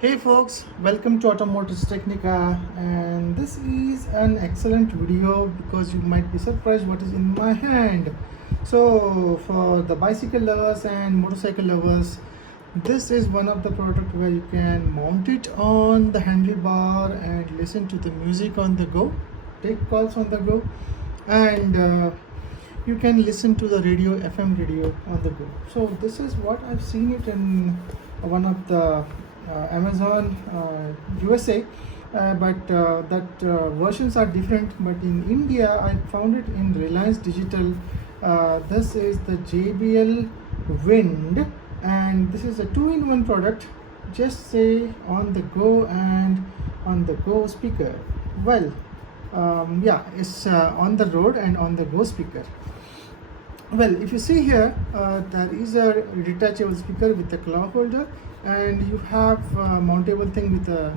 Hey folks, welcome to Automotive Technica, and this is an excellent video because you might be surprised what is in my hand. So for the bicycle lovers and motorcycle lovers, this is one of the product where you can mount it on the handlebar and listen to the music on the go, take calls on the go, and you can listen to the radio, FM radio on the go. So this is what I've seen it in one of the Amazon USA, but that versions are different. But in India, I found it in Reliance Digital. This is the JBL Wind, and this is a two-in-one product. Just say on the go and on the go speaker. Well, yeah, it's on the road and on the go speaker. Well, if you see here, there is a detachable speaker with a claw holder, and you have a mountable thing with a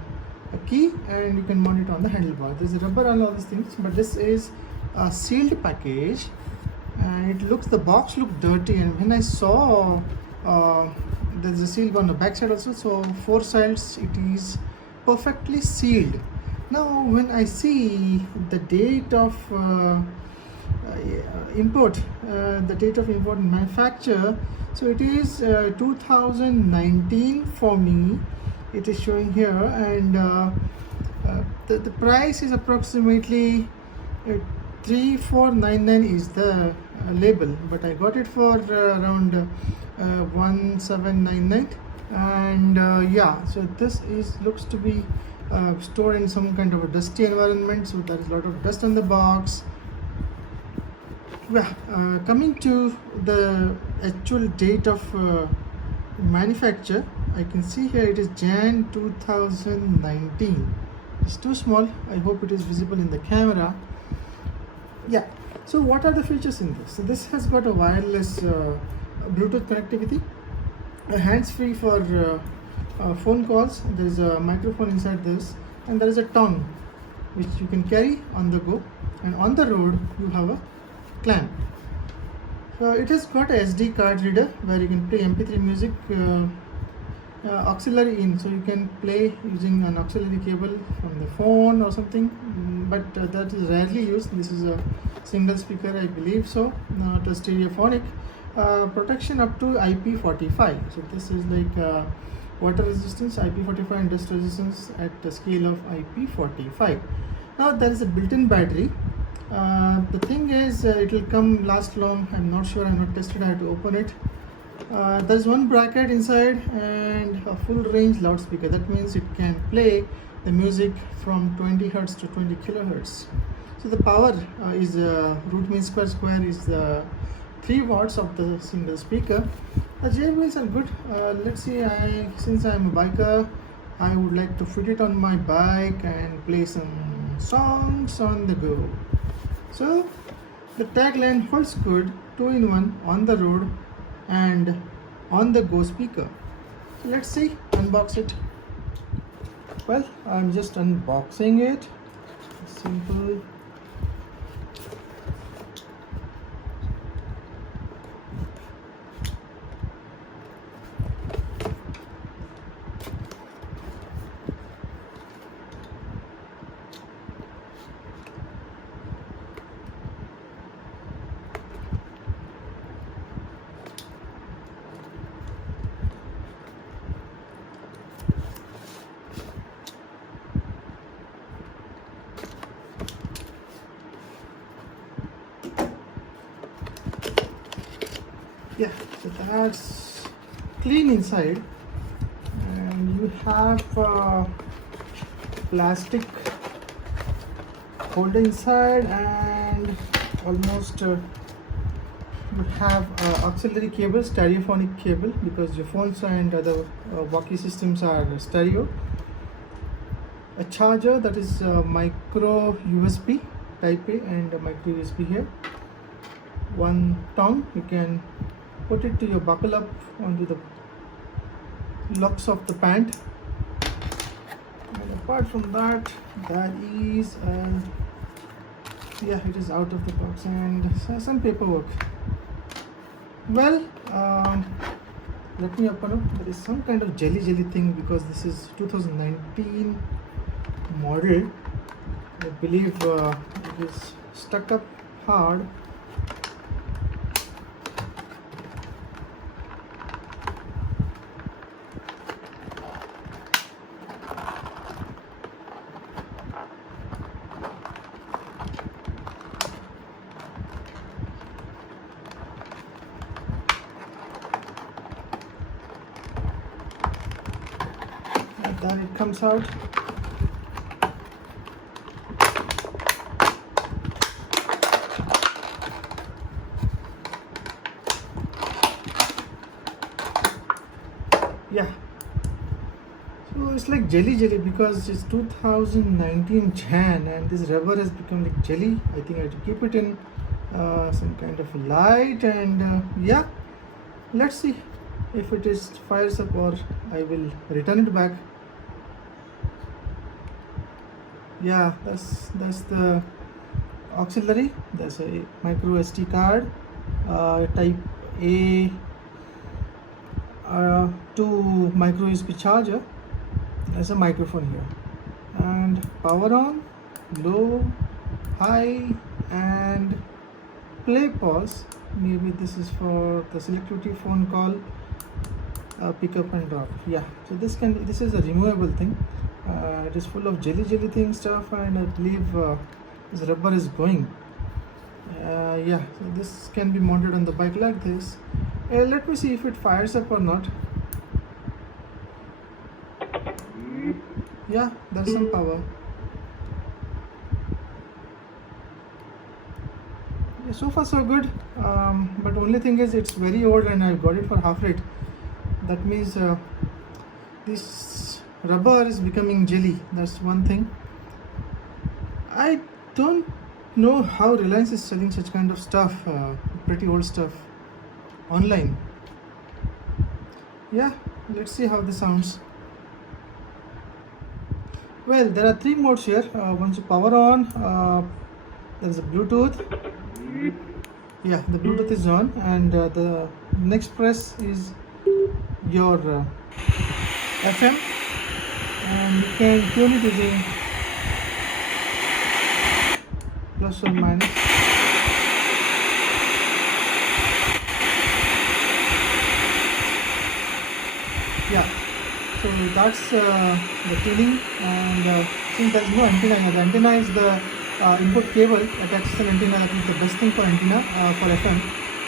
key, and you can mount it on the handlebar. There's a rubber and all these things, but this is a sealed package, and the box looked dirty. And when I saw there's a seal on the back side also, so four sides it is perfectly sealed. Now, when I see the date of import, the date of import and manufacture, so it is 2019 for me, it is showing here, and the price is approximately 3499 is the label, but I got it for around 1799, and yeah, so this is looks to be stored in some kind of a dusty environment, so there is a lot of dust on the box. Yeah, coming to the actual date of manufacture, I can see here it is Jan 2019. It's too small. I hope it is visible in the camera. Yeah, so what are the features in this? So this has got a wireless Bluetooth connectivity, a hands-free for phone calls. There is a microphone inside this, and there is a tongue which you can carry on the go, and on the road you have a clamp. So it has got a SD card reader where you can play MP3 music, auxiliary in, so you can play using an auxiliary cable from the phone or something, but that is rarely used. This is a single speaker, I believe so, not a stereophonic. Protection up to IP45, so this is like water resistance, IP45, and dust resistance at the scale of IP45. Now there is a built-in battery. The thing is, it will come last long. I'm not sure, I'm not tested, I have to open it. There's one bracket inside and a full range loudspeaker. That means it can play the music from 20 hertz to 20 kilohertz. So the power is root mean square is 3 watts of the single speaker. The JBLs are good. Let's see, since I'm a biker, I would like to fit it on my bike and play some songs on the go. So the tagline holds good, 2-in-1 on the road and on the go speaker. So let's see, unbox it. Well, I'm just unboxing it. Simple. Yeah, so that's clean inside, and you have plastic holder inside, and almost you have auxiliary cable, stereophonic cable, because your phones and other walkie systems are stereo. A charger, that is micro USB type A and a micro USB here. One tongue, you can put it to your buckle up onto the locks of the pant. And apart from that, there is yeah, it is out of the box, and some paperwork. Well, let me open up. There is some kind of jelly thing because this is 2019 model. I believe it is stuck up hard. Then it comes out. Yeah, so it's like jelly because it's 2019 Jan and this rubber has become like jelly. I think I have to keep it in some kind of light, and yeah, let's see if it is fires up or I will return it back. Yeah, that's the auxiliary. That's a micro SD card, type A to micro USB charger. There's a microphone here, and power on, low, high, and play pause. Maybe this is for the selectivity phone call, pick up and drop. Yeah, so this is a removable thing. It is full of jelly thing stuff, and I believe this rubber is going. Yeah, so this can be mounted on the bike like this. Let me see if it fires up or not. Yeah, there's some power. Yeah, so far so good, but only thing is it's very old and I got it for half rate. That means this rubber is becoming jelly. That's one thing. I don't know how Reliance is selling such kind of stuff, pretty old stuff, online. Yeah, let's see how this sounds. Well, there are three modes here. Once you power on, there is a Bluetooth. Yeah, the Bluetooth is on, and the next press is your FM, and you can tune it using plus or minus. Yeah, so that's the tuning, and since there is no antenna, the antenna is the input cable attaches an antenna. That is the best thing for antenna for FM.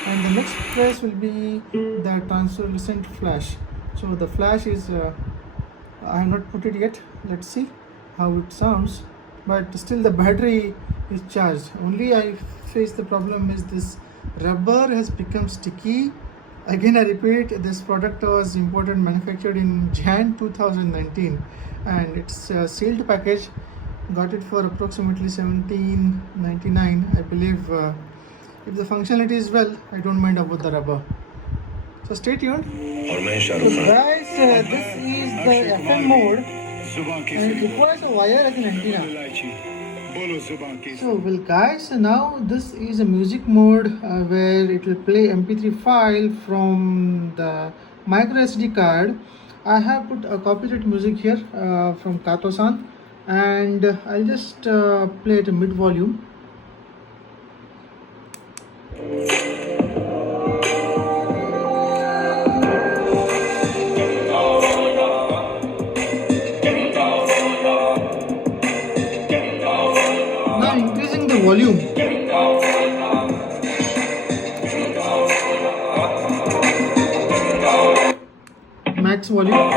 And the next press will be the translucent flash. So the flash is I have not put it yet. Let's see how it sounds, but still the battery is charged. Only I face the problem is this rubber has become sticky. Again, I repeat, this product was imported and manufactured in Jan 2019, and it's a sealed package. Got it for approximately $17.99, I believe. If the functionality is well, I don't mind about the rubber. So stay tuned. So guys, this is the FM mode, and it requires a wire as an antenna. So well guys, now this is a music mode where it will play MP3 file from the micro SD card. I have put a copyright music here from Kato-san, and I'll just play it mid volume. Now increasing the volume. Max volume.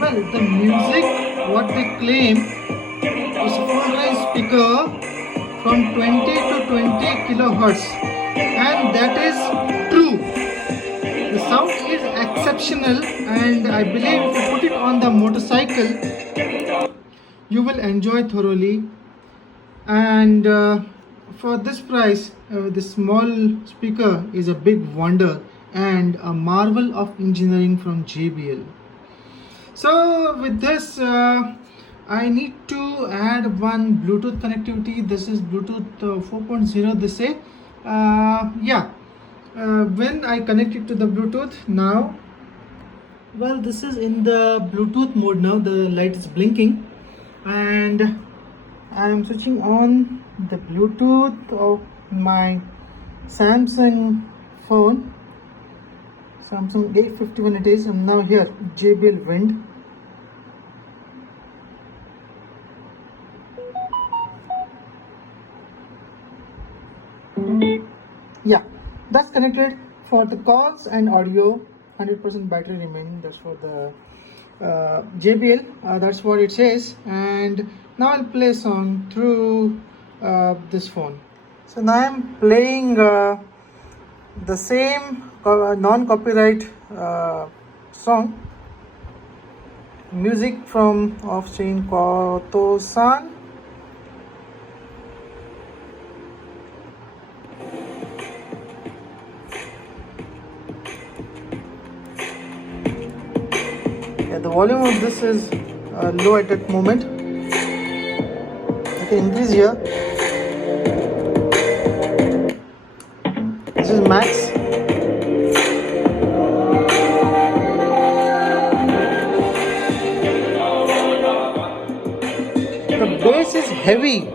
Well, the music, what they claim, is a full range speaker from 20 to 20 kilohertz, and that is true. The sound is exceptional, and I believe if you put it on the motorcycle, you will enjoy thoroughly. And for this price, this small speaker is a big wonder and a marvel of engineering from JBL. So with this, I need to add one Bluetooth connectivity. This is Bluetooth 4.0, they say. When I connect it to the Bluetooth now, well, this is in the Bluetooth mode now. The light is blinking, and I am switching on the Bluetooth of my Samsung phone. Samsung A51 it is. I'm now here, JBL Wind. Yeah, that's connected for the calls and audio. 100% battery remaining. That's for the JBL. That's what it says. And now I'll play a song through this phone. So now I'm playing the same non-copyright song, music from Offchain Koto-san. Yeah, the volume of this is low at that moment. I can increase here. This is max. The bass is heavy.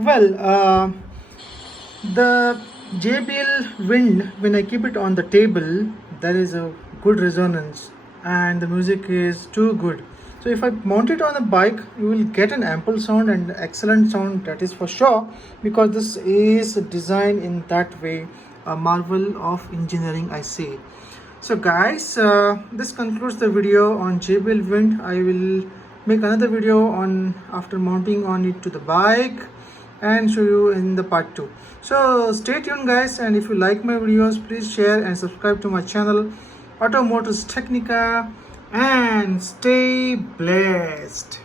Well, the JBL Wind, when I keep it on the table, there is a good resonance and the music is too good. So if I mount it on a bike, you will get an ample sound and excellent sound, that is for sure, because this is designed in that way, a marvel of engineering, I say. So guys, this concludes the video on JBL Wind. I will make another video on after mounting on it to the bike and show you in the part 2. So stay tuned guys, and if you like my videos, please share and subscribe to my channel Auto Motors Technica, and stay blessed.